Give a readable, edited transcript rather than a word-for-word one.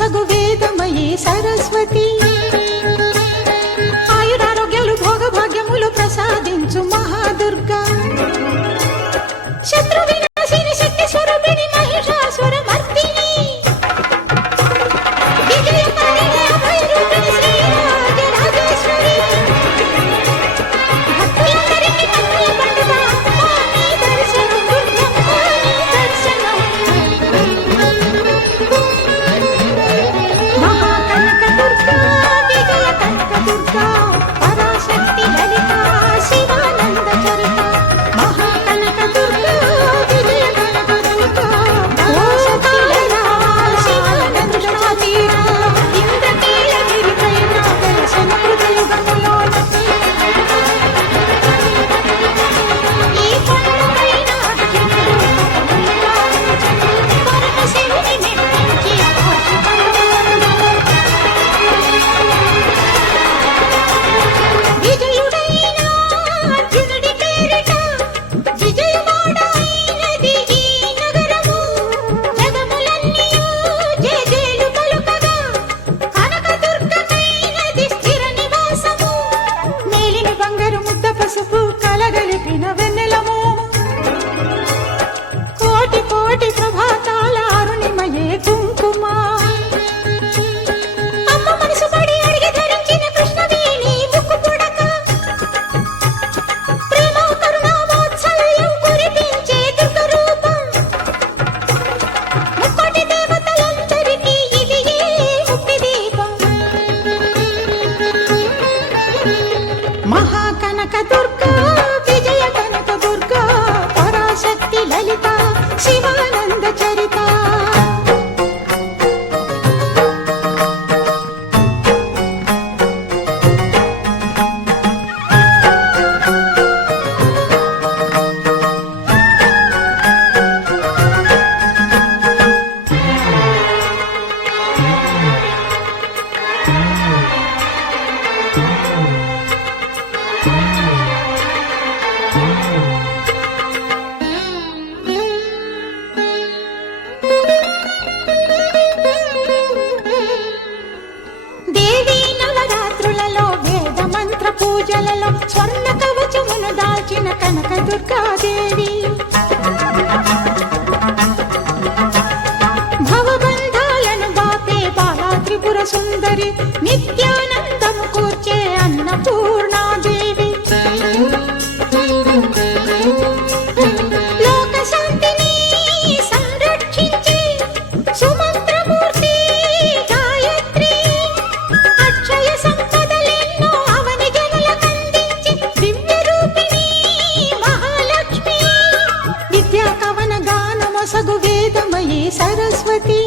మొసగు వేదమయీ సరస్వతి ఆయురారోగ్యాలు భోగభాగ్యములు ప్రసాదించు మహాదుర్గా శత్రు వినాశిని శక్తి స్వరూపిణి మహిషాసుర మర్దిని విజయకారిణి అభయరూపిణి శ్రీరాజ రాజేశ్వరి భక్తులందరికీ కన్నుల పండుగ మాని దర్శనం దుర్గమ్మ దర్శనం మహాకనక దుర్గా విజయ కనక దుర్గా పరాశక్తి లలిత శివానంద చరిత మహాకనక దుర్గా విజయ కనక దుర్గా పరాశక్తి లలిత శివానంద చరిత ఇంద్రకీలగిరిపైన దర్శన హృదయగమలోన ఈ కొండపైన పరమశివుని మెప్పించి విజయుడైన అర్జునుడి పేరిట విజయవాడైనది ఈ నగరము జగములన్నీయు జేజేలు పలుకగా కనకదుర్గమైనది స్థిర నివాసము మేలిమి బంగారు ముద్ద పసుపు కలగలిపిన వెన్నెలము కోటి కోటి ప్రభాతాల అరుణిమయే కుంకుమ అమ్మ మనసు పడి అడిగి ధరించిన కృష్ణవేణి ముక్కు పుడక ప్రేమ కరుణ వాత్సల్యం కురిపించే దుర్గ రూపం ముక్కోటి దేవతలందరికీ ఇది ఏ ముక్తి దీపం మహాకనక దుర్గా విజయ కనక దుర్గా పరాశక్తి లలిత శివానంద చరిత దేవీ నవరాత్రులలో వేద మంత్ర పూజలలో స్వర్ణ కవచమును దాల్చిన కనక దుర్గాదేవి భవబంధాలను బాపే బాలా త్రిపుర సుందరి నిత్యానందము కూర్చే అన్నపూర్ణాదేవి లోక శాంతిని సంరక్షించే సుమంత్రమూర్తి గాయత్రి అక్షయ సంపదలెన్నో అవని జనులకందించి దివ్య రూపిణి మహాలక్ష్మి విద్యా కవన గాన మొసగు వేదమయీ సరస్వతి